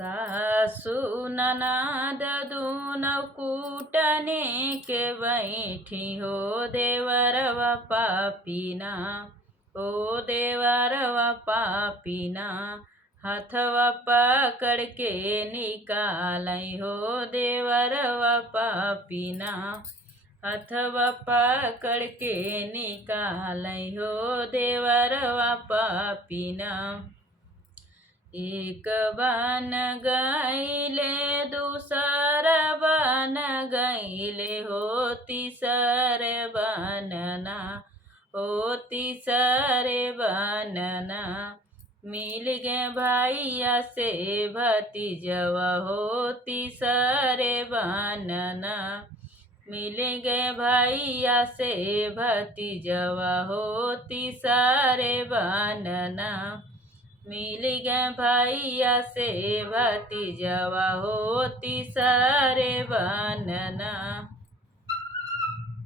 सासु ननद दूनो कूटने के बैठी हो देवरवा पापीना। ओ देवरवा पापीना हथवा पकड़ के निकालै हो देवरवा पापीना। हथवा पकड़ के निकालै हो देवरवा पापीना। एक बन गईले दूसर बन गईले हो तीसर बनना। हो तीसर बनना मिल गए भैया से भतीजवा हो तीसर बनना। मिल गए भैया से भतीजवा हो तीसर बनना। मिल गए भैया से भतीजवा हो तीसर बनना।